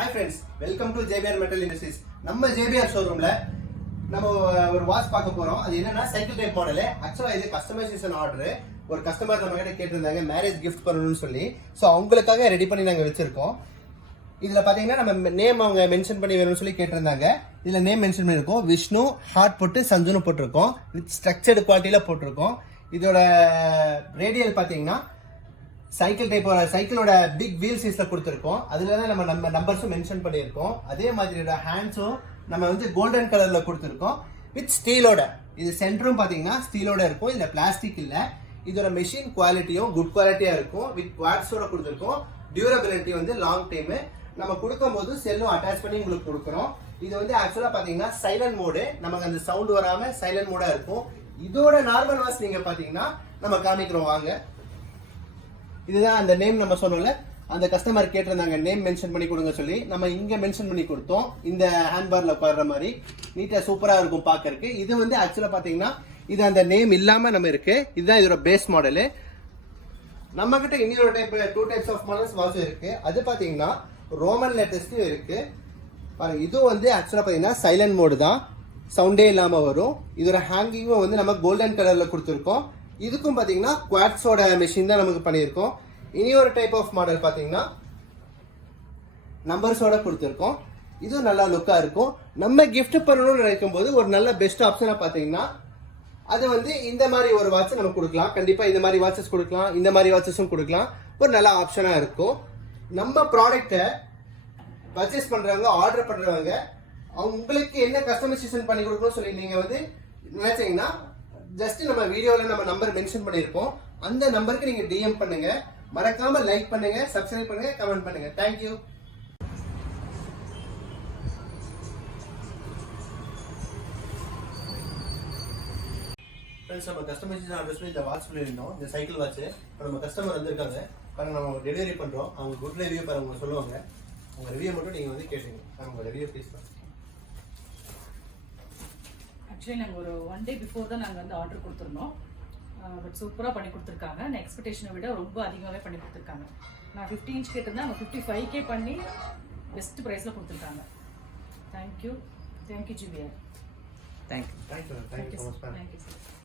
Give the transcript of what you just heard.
Hi friends, welcome to JBR Metal Industries. நம்ம JBR ஷோரூம்ல நம்ம ஒரு வாட்ச் பார்க்க போறோம். அது என்னன்னா சைக்கிள் டைப் மாடல். ஆக்சுவலா இது கஸ்டமைசேஷன் ஆர்டர். ஒரு கஸ்டமர் நம்ம கிட்ட கேட்டிருந்தாங்க மேரேஜ் கிஃப்ட் பண்ணணும்னு சொல்லி. சோ அவங்களுக்காக ரெடி பண்ணி நாங்க வச்சிருக்கோம். இதுல பாத்தீங்கன்னா நம்ம நேம் அவங்க மென்ஷன் பண்ணி வேணும்னு சொல்லி கேட்டிருந்தாங்க. இதுல நேம் மென்ஷன் பண்ணிருக்கோம். விஷ்ணு ஹார்ட் போட்டு சஞ்சுன்னு போட்டிருக்கோம். வித் ஸ்ட்ரக்சர்டு குவாலிட்டியில போட்டிருக்கோம். இதோட ரேடியல் பாத்தீங்கன்னா சைக்கிளோட பிக் வீல் சைஸ்ல கொடுத்துருக்கோம். அதுல தான் நம்ம நம்பர்ஸும் மென்ஷன் பண்ணியிருக்கோம். அதே மாதிரியோட ஹேண்ட்ஸும் நம்ம வந்து கோல்டன் கலர்ல கொடுத்துருக்கோம் வித் ஸ்டீலோட. இது சென்டரும் பாத்தீங்கன்னா ஸ்டீலோட இருக்கும். இதுல பிளாஸ்டிக் இல்ல. இதோட மெஷின் குவாலிட்டியும் குட் குவாலிட்டியா இருக்கும். வித் குவாட்ஸோட கொடுத்துருக்கோம். டியூரபிலிட்டி வந்து லாங் டைம். நம்ம கொடுக்கும் போது செல்லும் அட்டாச் பண்ணி உங்களுக்கு கொடுக்குறோம். இது வந்து ஆக்சுவலா பாத்தீங்கன்னா சைலண்ட் மோடு. நமக்கு அந்த சவுண்ட் வராம சைலண்ட் மோடா இருக்கும். இதோட நார்மல் வாட்ச் நீங்க பாத்தீங்கன்னா நம்ம காமிக்கிறோம் வாங்க. இதுதான் அந்த நேம் நம்ம சொன்னோம்ல, அந்த கஸ்டமர் கேட்டிருந்தாங்க நேம் மென்ஷன் பண்ணி கொடுங்க சொல்லி நம்ம இங்க மென்ஷன் பண்ணி கொடுத்தோம். இந்த ஹேண்ட்பார்ல உட்கார்ற மாதிரி நீட்டா சூப்பரா இருக்கும் பாக்கறதுக்கு. இது வந்து ஆக்சுவலா பாத்தீங்கன்னா இது அந்த நேம் இல்லாம நம்ம இருக்கு. இதுதான் இதோட பேஸ் மாடல். நம்ம கிட்ட இன்னொரு type 2 types of models watch இருக்கு. அது பாத்தீங்கன்னா ரோமன் லேட்டஸ்ட் இருக்கு பாருங்க. இது வந்து ஆக்சுவலா பாத்தீங்கன்னா சைலண்ட் மோடு தான், சவுண்டே இல்லாம வரும். இதோட ஹேங்கிங்கும் வந்து நம்ம கோல்டன் கலர்ல கொடுத்துருக்கோம். இதுக்கும் பாத்தீங்கன்னா குவாட்ஸோட மெஷின் தான் நமக்கு பண்ணியிருக்கோம். இனி ஒரு டைப் ஆஃப் மாடல் பாத்தீங்கன்னா நம்பர்ஸோட கொடுத்துருக்கோம். இதுவும் நல்லா லுக்கா இருக்கும். நம்ம கிஃப்ட் பண்ணணும்னு நினைக்கும் போது ஒரு நல்ல பெஸ்ட் ஆப்ஷனா பாத்தீங்கன்னா அது வந்து இந்த மாதிரி ஒரு வாட்ச் நம்ம கொடுக்கலாம். கண்டிப்பா இந்த மாதிரி வாட்சஸ் கொடுக்கலாம், இந்த மாதிரி வாட்சஸும் கொடுக்கலாம். ஒரு நல்ல ஆப்ஷனா இருக்கும். நம்ம ப்ராடக்ட்டை பர்ச்சேஸ் பண்றவங்க ஆர்டர் பண்றவங்க உங்களுக்கு என்ன கஸ்டமைசேஷன் பண்ணி கொடுக்கணும்னு சொல்லி நீங்க வந்து நினைச்சீங்கன்னா ஜஸ்ட் நம்ம வீடியோல நம்ம நம்பர் மென்ஷன் பண்ணிருப்போம். அந்த நம்பருக்கு நீங்க DM பண்ணுங்க. மறக்காம லைக் பண்ணுங்க, சப்ஸ்கிரைப் பண்ணுங்க, கமெண்ட் பண்ணுங்க. Thank you. ஃப்ரெண்ட்ஸ், நம்ம கஸ்டமைசேஷன் ஆர்டர்ஸ்ல இந்த வாட்ச் பண்ணிருந்தோம். இந்த சைக்கிள் வாட்ச் நம்ம கஸ்டமர் வந்திருக்காங்க பாருங்க. நம்ம டெலிவரி பண்றோம். அவங்க குட் ரிவ்யூ பாருங்க சொல்லுவாங்க. உங்க ரிவ்யூ மட்டும் நீங்க வந்து கேளுங்க. அவங்க ரிவ்யூ ப்ளீஸ். ஆக்சுவலி நாங்கள் ஒரு 1 day பிஃபோர் தான் நாங்கள் வந்து ஆர்டர் கொடுத்துருந்தோம். பட் சூப்பராக பண்ணி கொடுத்துருக்காங்க. நான் எக்ஸ்பெக்டேஷனை விட ரொம்ப அதிகமாகவே பண்ணி கொடுத்துருக்காங்க. நான் 50 inch கேட்டிருந்தேன், அவங்க 55K பண்ணி பெஸ்ட் ப்ரைஸில் கொடுத்துருக்காங்க. Thank you JBR. Thank you so much. Thank you sir.